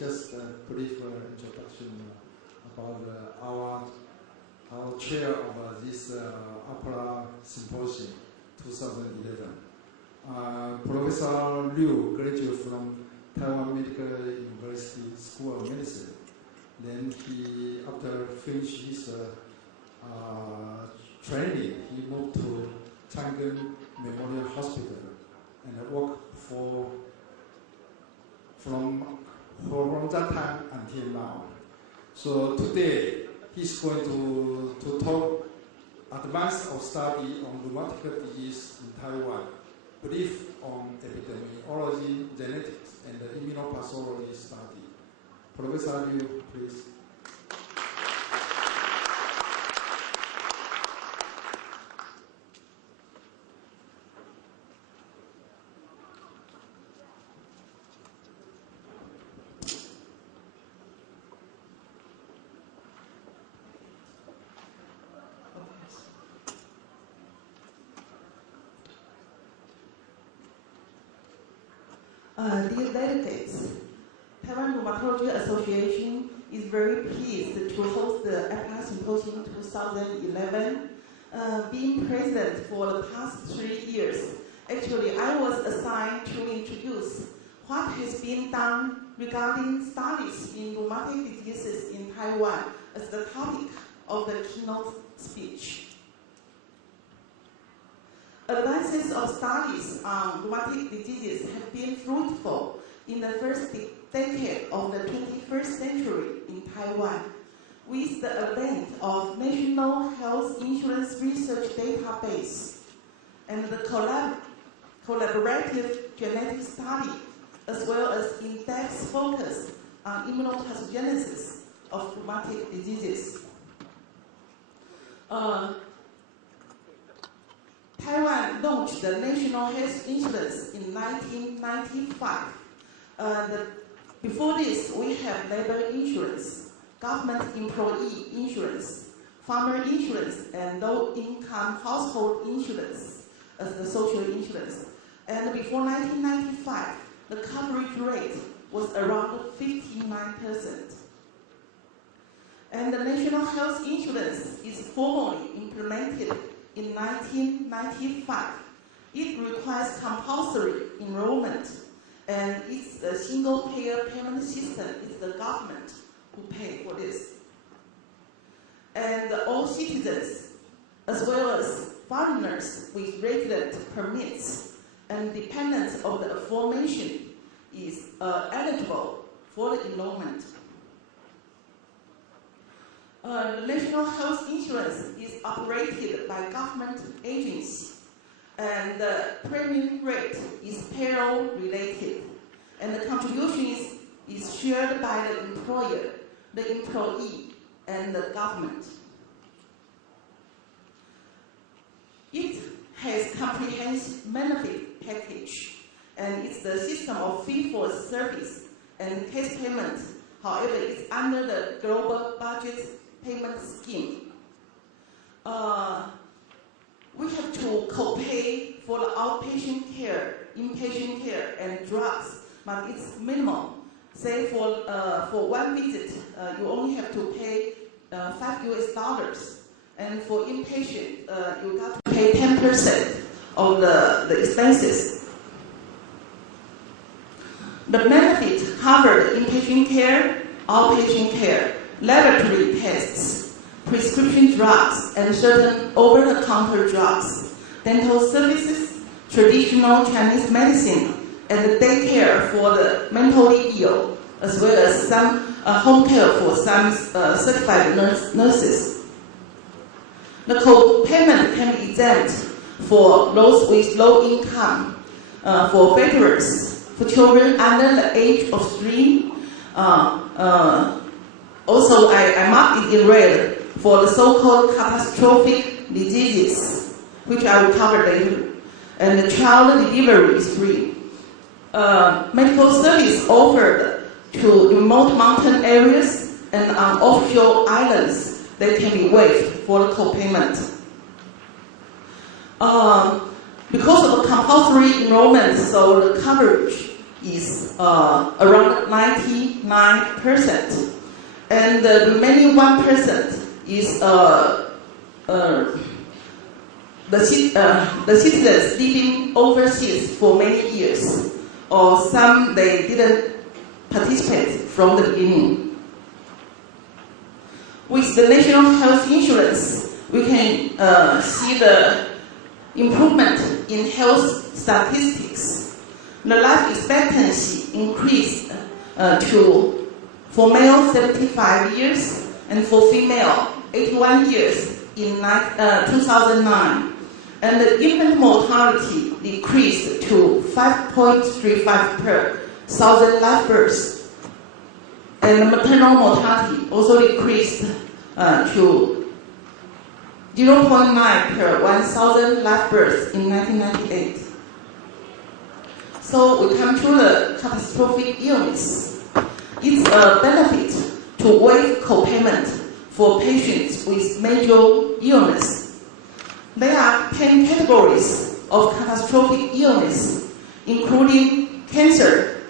just brief introduction about our chair of this APLAR Symposium 2011. Professor Liu graduated from Taiwan Medical University School of Medicine. Then he, after finishing his training, he moved to Chang'an Memorial Hospital and worked from that time until now. So today he's going to talk advance of study on rheumatic disease in Taiwan, brief on epidemiology, genetics, and immunopathology study. Professor Liu, please. Dear delegates, Taiwan Rheumatology Association is very pleased to host the APLAR Symposium 2011. Being president for the past 3 years, actually I was assigned to introduce what has been done regarding studies in rheumatic diseases in Taiwan as the topic of the keynote speech. Advances of studies on rheumatic diseases have been fruitful in the first decade of the 21st century in Taiwan, with the advent of National Health Insurance Research Database and the collaborative genetic study, as well as in-depth focus on immunopathogenesis of rheumatic diseases. Taiwan launched the National Health Insurance in 1995. Before this, we have labor insurance, government employee insurance, farmer insurance, and low-income household insurance as the social insurance. And before 1995, the coverage rate was around 59%. And the National Health Insurance is formally implemented in 1995. It requires compulsory enrollment, and it's a single-payer payment system. It's the government who pays for this. And all citizens, as well as foreigners with resident permits and dependents of the aforementioned, is eligible for the enrollment. The National Health Insurance is operated by government agencies, and the premium rate is payroll related, and the contribution is shared by the employer, the employee, and the government. It has comprehensive benefit package, and it's the system of fee-for-service and cash payment. However, it's under the global budget payment scheme. We have to co-pay for the outpatient care, inpatient care, and drugs, but it's minimal. Say for one visit, you only have to pay $5 US, and for inpatient, you got to pay 10% of the expenses. The benefit covered inpatient care, outpatient care, laboratory tests, prescription drugs, and certain over-the-counter drugs, dental services, traditional Chinese medicine, and daycare for the mentally ill, as well as some home care for some certified nurses. The co-payment can be exempt for those with low income, for veterans, for children under the age of 3, also, I marked it in red for the so-called catastrophic diseases, which I will cover later. And the child delivery is free. Medical service offered to remote mountain areas and on offshore islands that can be waived for the co-payment. Because of compulsory enrollment, so the coverage is around 99%. 9%. And the remaining 1% is the citizens living overseas for many years, or some they didn't participate from the beginning. With the national health insurance, we can see the improvement in health statistics. The life expectancy increased for male 75 years and for female 81 years in 2009. And the infant mortality decreased to 5.35 per 1,000 live births. And the maternal mortality also decreased to 0.9 per 1,000 live births in 1998. So we come to the catastrophic illness. It's a benefit to waive co-payment for patients with major illness. There are 10 categories of catastrophic illness, including cancer,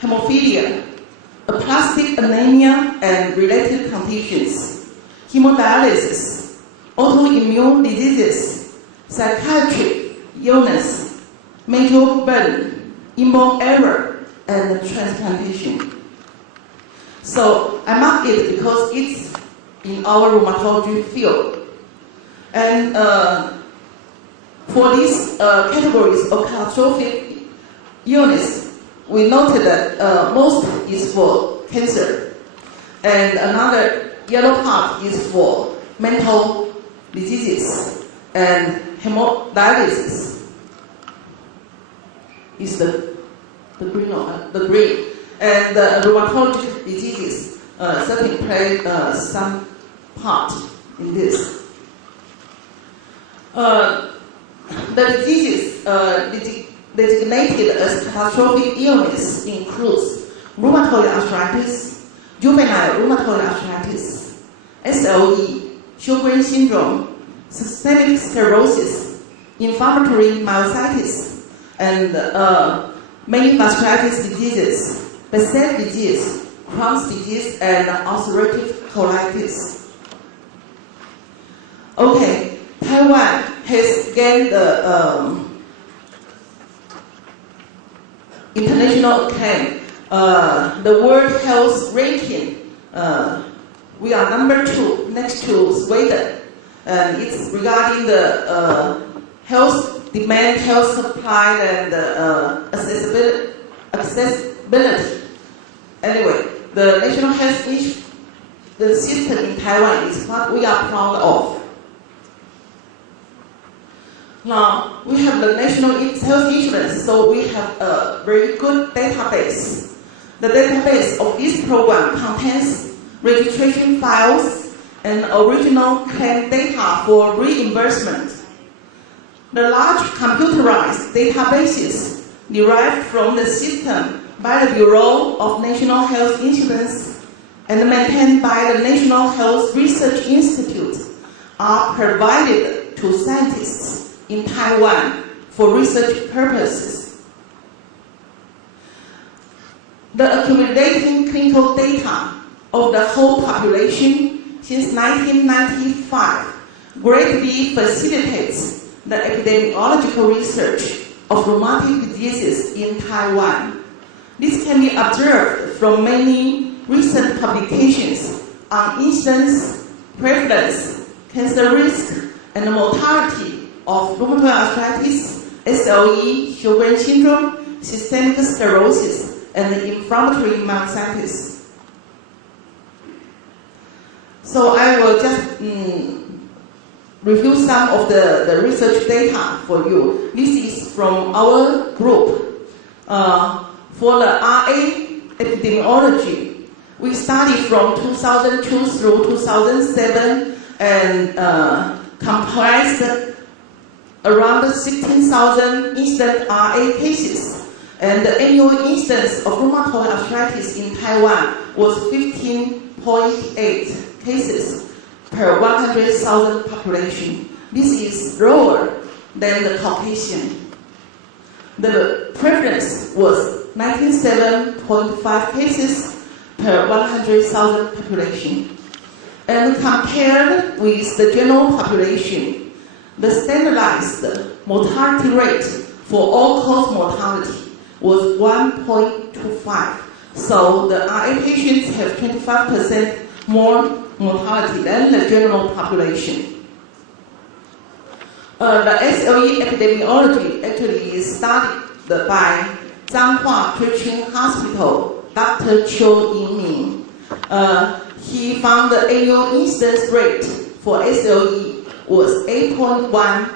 hemophilia, aplastic anemia and related conditions, hemodialysis, autoimmune diseases, psychiatric illness, major burn, inborn error, and transplantation. So I mark it because it's in our rheumatology field. And for these categories of catastrophic illness, we noted that most is for cancer, and another yellow part is for mental diseases, and hemodialysis is the green, and the rheumatologic diseases certainly play some part in this. The diseases designated as catastrophic illness includes rheumatoid arthritis, juvenile rheumatoid arthritis, SLE, Shue-Fen syndrome, systemic sclerosis, inflammatory myositis, and many vasculitis diseases, Behçet disease, Crohn's disease, and ulcerative colitis. Okay, Taiwan has gained the international acclaim, the World Health Ranking. We are number 2 next to Sweden, and it's regarding the health demand, health supply, and accessibility. Anyway, the national health the system in Taiwan is what we are proud of. Now, we have the national health insurance, so we have a very good database. The database of this program contains registration files and original claim data for reimbursement. The large computerized databases derived from the system by the Bureau of National Health Insurance and maintained by the National Health Research Institute are provided to scientists in Taiwan for research purposes. The accumulating clinical data of the whole population since 1995 greatly facilitates the epidemiological research of rheumatic diseases in Taiwan. This can be observed from many recent publications on incidence, prevalence, cancer risk, and mortality of rheumatoid arthritis, SLE, Shue-Fen syndrome, systemic sclerosis, and inflammatory myositis. So I will just review some of the research data for you. This is from our group. For the RA epidemiology, we studied from 2002 through 2007 and comprised around 16,000 incident RA cases. And the annual incidence of rheumatoid arthritis in Taiwan was 15.8 cases per 100,000 population. This is lower than the Caucasian. The prevalence was 97.5 cases per 100,000 population. And compared with the general population, the standardized mortality rate for all-cause mortality was 1.25. So the RA patients have 25% more mortality than the general population. The SLE epidemiology actually is studied by Zhanghua Preaching Hospital, Dr. Qiu Yingming. He found the annual incidence rate for SLE was 8.1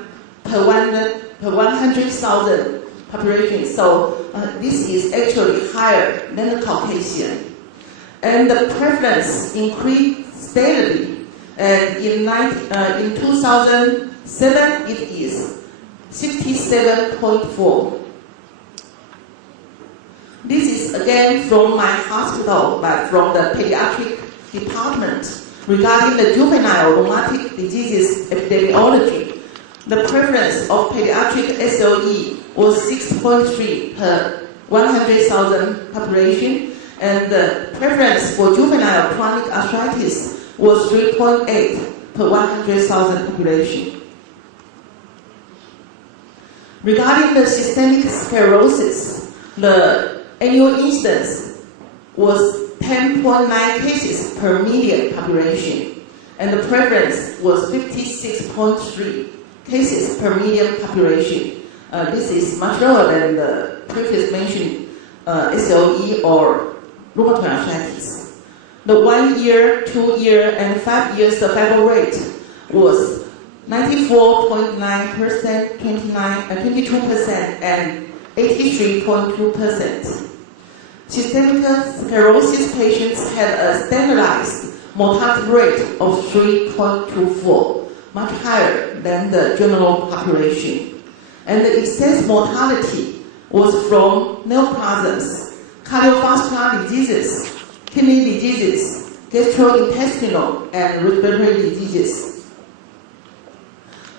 per 100,000 population. So this is actually higher than the Caucasian. And the prevalence increased steadily. And in 2007, it is 67.4. This is again from my hospital, but from the pediatric department regarding the juvenile rheumatic diseases epidemiology. The prevalence of pediatric SLE was 6.3 per 100,000 population, and the prevalence for juvenile chronic arthritis was 3.8 per 100,000 population. Regarding the systemic sclerosis, the annual incidence was 10.9 cases per million population, and the prevalence was 56.3 cases per million population. This is much lower than the previous mentioned SLE or rheumatoid arthritis. The 1 year, 2 year, and 5 year survival rate was 94.9%, 22%, and 83.2%. Systemic sclerosis patients had a standardized mortality rate of 3.24, much higher than the general population. And the excess mortality was from neoplasms, cardiovascular diseases, kidney diseases, gastrointestinal, and respiratory diseases.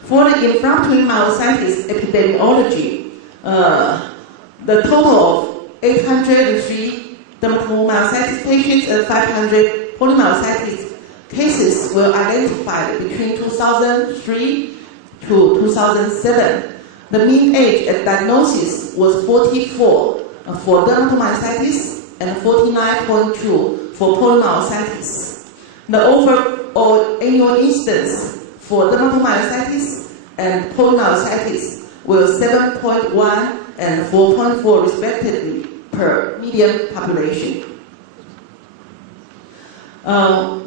For the inflammatory myositis epidemiology, the total of 803 dermatomyositis patients and 500 polymyositis cases were identified between 2003 to 2007. The mean age at diagnosis was 44 for dermatomyositis and 49.2 for polymyositis. The overall annual incidence for dermatomyositis and polymyositis was 7.1 and 4.4 respectively per million population.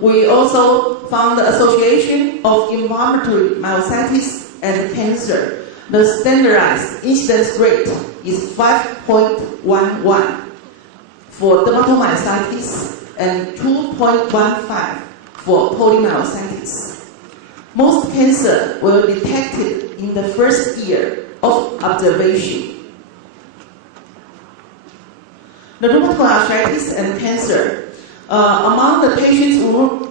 We also found the association of inflammatory myositis and cancer. The standardized incidence rate is 5.11 for dermatomyositis and 2.15 for polymyositis. Most cancer were detected in the first year of observation. The rheumatoid arthritis and cancer. Among the patients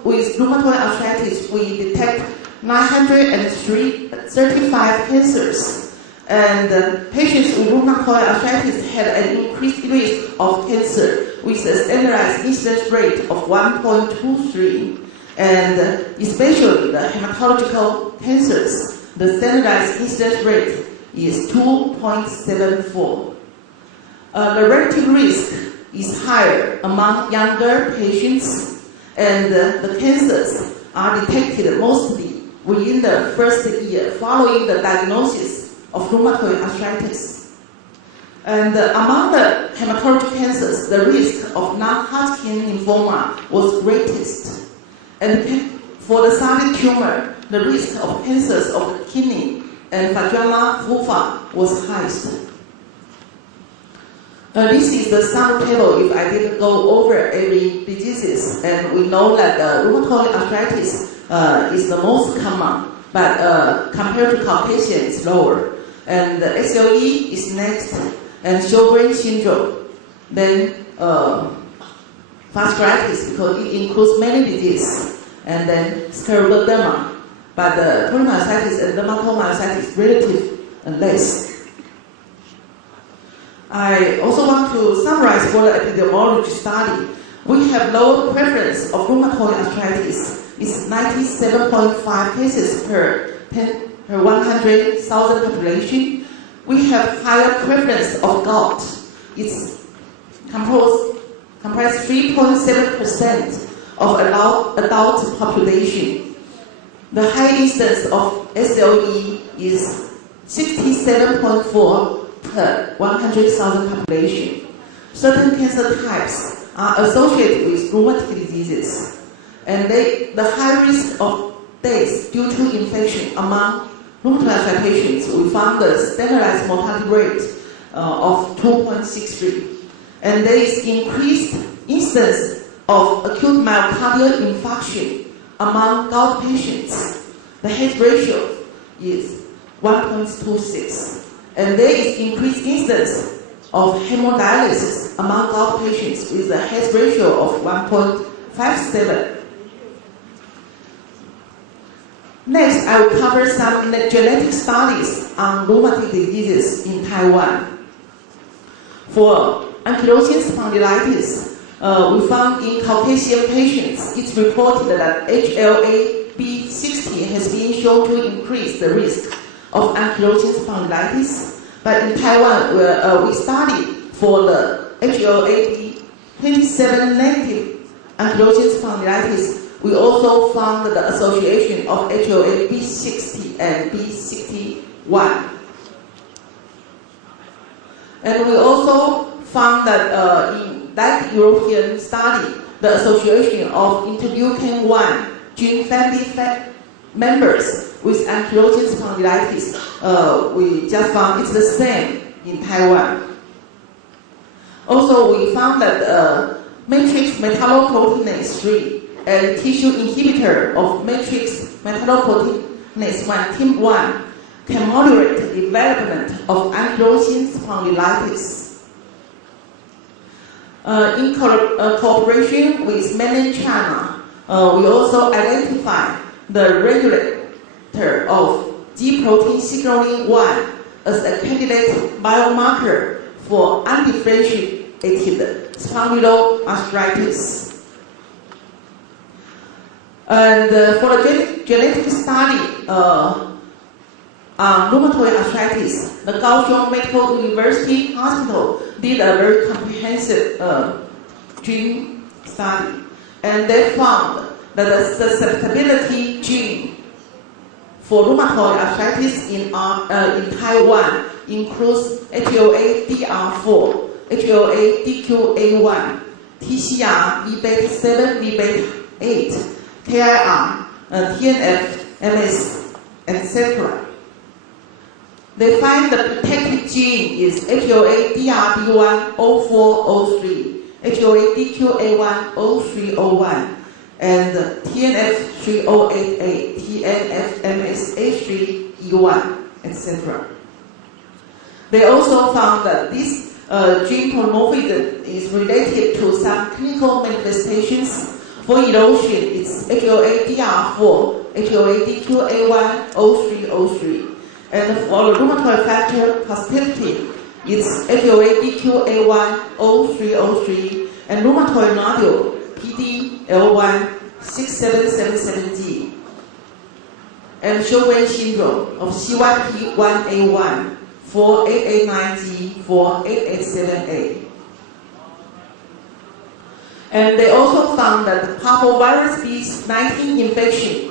with rheumatoid arthritis, we detect 935 cancers. And patients with rheumatoid arthritis had an increased risk of cancer with a standardized incidence rate of 1.23. And especially the hematological cancers, the standardized incidence rate is 2.74. The relative risk is higher among younger patients, and the cancers are detected mostly within the first year following the diagnosis of rheumatoid arthritis. And among the hematologic cancers, the risk of non-Hodgkin lymphoma was greatest. And for the solid tumor, the risk of cancers of the kidney and vaginal vulva was highest. This is the summary table if I didn't go over every diseases, and we know that rheumatoid arthritis is the most common, but compared to Caucasian, it's lower. And the SLE is next, and Sjögren syndrome. Then vasculitis, because it includes many diseases, and then scleroderma. But the polymyositis and dermatomyositis relative and less. I also want to summarize for the epidemiology study. We have lower prevalence of rheumatoid arthritis. It's 97.5 cases per 100,000 population. We have higher prevalence of gout. It's comprise 3.7% of adult population. The high incidence of SLE is 67.4 per 100,000 population. Certain cancer types are associated with rheumatic diseases, and the high risk of death due to infection among rheumatoid arthritis patients, we found the standardized mortality rate of 2.63. And there is increased incidence of acute myocardial infarction among gout patients. The hazard ratio is 1.26. And there is increased incidence of hemodialysis among gout patients with a hazard ratio of 1.57. Next, I will cover some genetic studies on rheumatic diseases in Taiwan. For ankylosing spondylitis, we found in Caucasian patients, it's reported that HLA-B60 has been shown to increase the risk of ankylosing spondylitis. But in Taiwan, we studied for the HLA-B27 negative ankylosing spondylitis. We also found the association of HLA-B60 and B61. And we also found that in that European study, the association of interleukin-1 gene family members with ankylosing spondylitis, we just found it's the same in Taiwan. Also, we found that matrix metalloproteinase 3 and tissue inhibitor of matrix metalloproteinase 1, TIM1, can moderate the development of ankylosing spondylitis. In cooperation with mainland China, we also identify the regulator of G protein signaling 1 as a candidate biomarker for undifferentiated spondyloarthritis. And for the genetic study on rheumatoid arthritis, the Kaohsiung Medical University Hospital did a very comprehensive gene study, and they found that the susceptibility gene for rheumatoid arthritis in Taiwan includes HLA-DR4, HLA-DQA1, TCR, V-beta7, V-beta8, KIR, TNF, MS, etc. They find the protected gene is HLA-DRB1 0403, HLA-DQA1 0301, and TNF 3088, TNF MSH3E1, etc. They also found that this gene polymorphism is related to some clinical manifestations. For erosion, it's HLA-DR4, HLA-DQA1 0303. And for the rheumatoid factor positivity, it's HLA-DQA1 0303 and rheumatoid nodule PDL1 6777G. And Shue-Fen syndrome of CYP1A1 4889G 4887A. And they also found that parvovirus B19 infection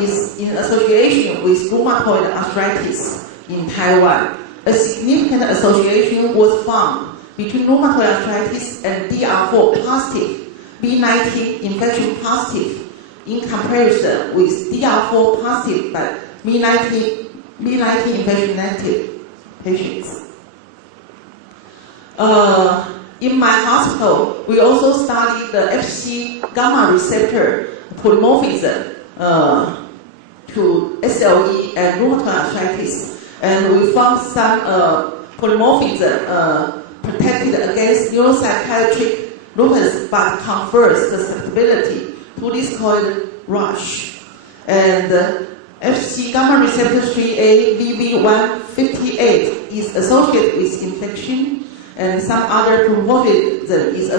is in association with rheumatoid arthritis in Taiwan. A significant association was found between rheumatoid arthritis and DR4 positive, B19 infection positive, in comparison with DR4 positive but B19 infection negative patients. In my hospital, we also studied the Fc gamma receptor polymorphism to SLE and rheumatoid arthritis, and we found some polymorphism protected against neuropsychiatric lupus but confers the susceptibility to this called RUSH. And Fc gamma receptor 3A VV158 is associated with infection, and some other polymorphism is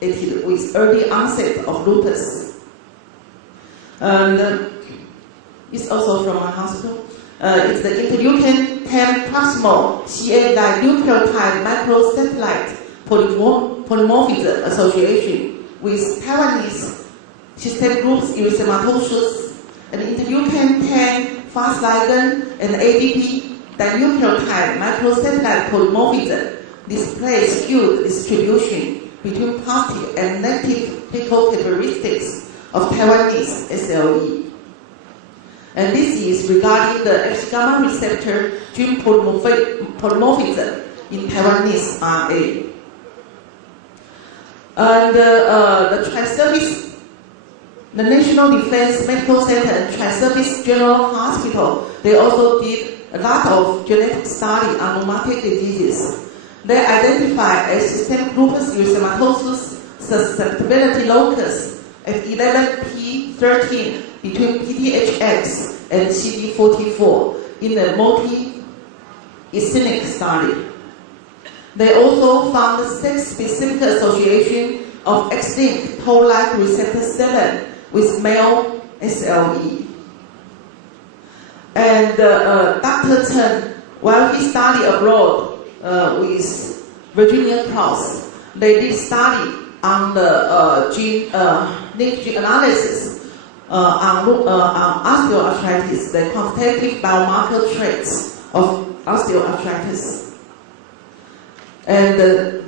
associated with early onset of lupus. And it's also from a hospital. It's the interleukin-10 proximal CA-like nucleotide microsatellite polymorphism association with Taiwanese systemic groups erythematosus, and interleukin-10 fast ligand and ADP dinucleotide microsatellite polymorphism display skewed distribution between positive and negative clinical characteristics of Taiwanese SLE. And this is regarding the Fc gamma receptor gene polymorphism in Taiwanese RA. And the Tri-Service, the National Defense Medical Center and Tri-Service General Hospital, they also did a lot of genetic study on rheumatic diseases. They identify a systemic lupus erythematosus susceptibility locus at 11p13 between PTHX and CD44 in a multi-ethnic study. They also found a sex-specific association of X-linked toll-like receptor 7 with male SLE. And Dr. Chen, while he studied abroad with Virginia Cross, they did study on the gene analysis on osteoarthritis, the quantitative biomarker traits of osteoarthritis. And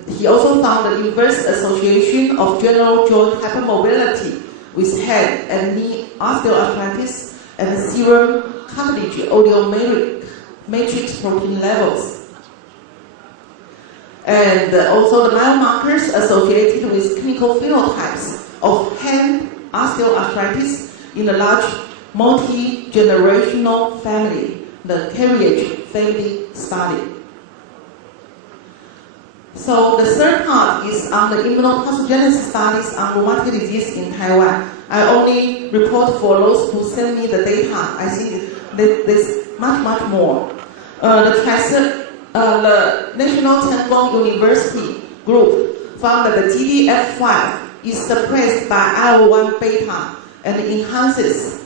he also found the inverse association of general joint hypermobility with head and knee osteoarthritis and serum cartilage osteomeric matrix protein levels. And also the biomarkers associated with clinical phenotypes of hand osteoarthritis in a large multi-generational family, the carriage family study. So the third part is on the immunopathogenesis studies on rheumatic disease in Taiwan. I only report for those who send me the data. I think there's much more. The National Taiwan University group found that the GDF5 is suppressed by IL-1 beta and enhances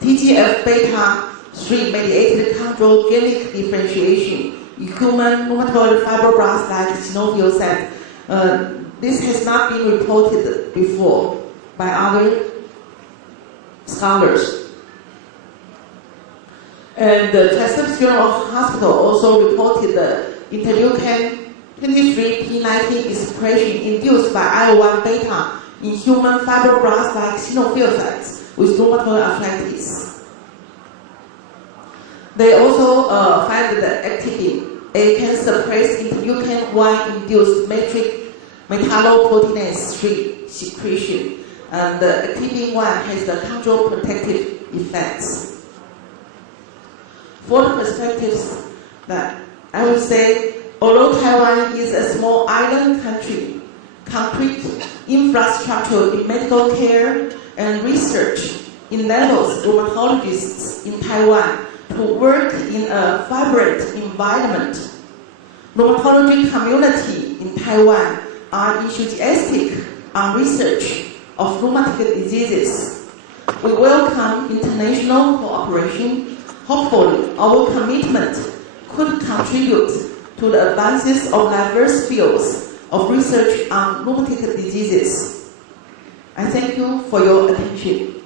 TGF-beta 3 mediated chondrogenic differentiation in human rheumatoid fibroblast like synovial cells. This has not been reported before by other scholars. And the Tri-Service General Hospital also reported the interleukin-23p19 expression induced by IL-1 beta in human fibroblast like synovial cells with rheumatoid arthritis. They also find that activin A can suppress interleukin-1 induced matrix metalloproteinase 3 secretion, and the activin-1 has the chondroprotective effects. For the perspectives that I would say, although Taiwan is a small island country, concrete infrastructure in medical care and research enables rheumatologists in Taiwan to work in a vibrant environment. Rheumatology community in Taiwan are enthusiastic on research of rheumatic diseases. We welcome international cooperation. Hopefully, our commitment could contribute to the advances of diverse fields of research on rheumatic diseases. I thank you for your attention.